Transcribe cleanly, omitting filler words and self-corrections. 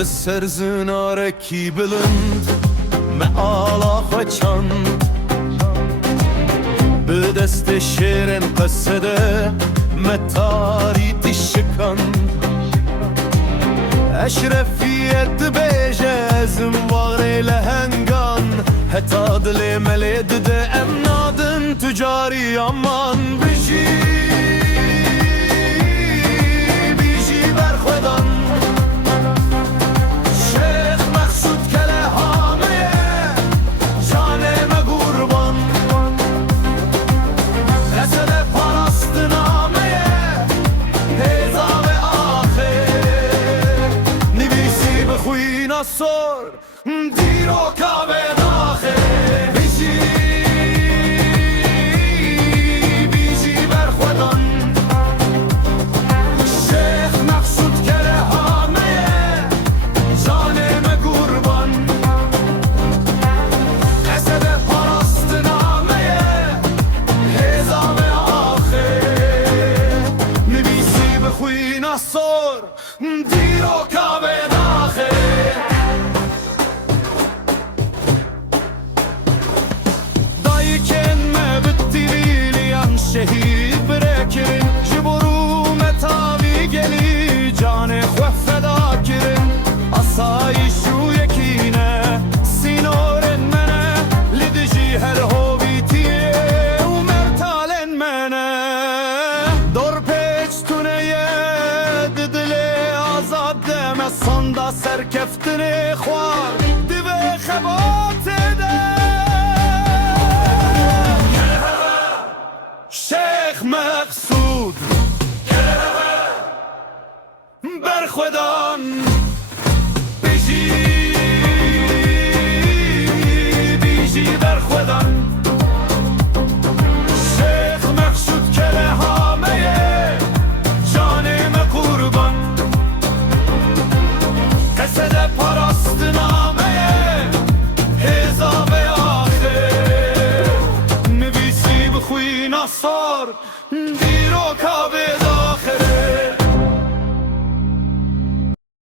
لسر زنارکی بلند معالا خوچند به دست شیرن قصده متاری تشکند اشرفیت بیجه زنوار لهنگان حتی دل ملید ده امنادن تجاری امان بیجی برخودان شیخ مقصود کله هامه جانم قربان رسل پرست نامه هزام آخر نویسی بخوی نصر دیر و کعبه داخل بیجی برخودان شیخ مقصود کله هامه جانم قربان قصد پرست نامه هزام آخر نویسی بخوی نصر دیر و کعبه داخل شهید برکن جبرو متاوی گلی جان خواه فدا کرن اصایی شو یکینه سینورن منه لدجی هر هویتیه و مرتالن منه دور پیچ تونه ددل آزاد دم صندا سرکفتن خوار دوه خبات ده شیخ مقصود برخودان بیجی برخودان شیخ مقصود کله هامه جانم قربان قصد پرست نامه حزاب آخر نویسی بخوی نصر دیر و کعبه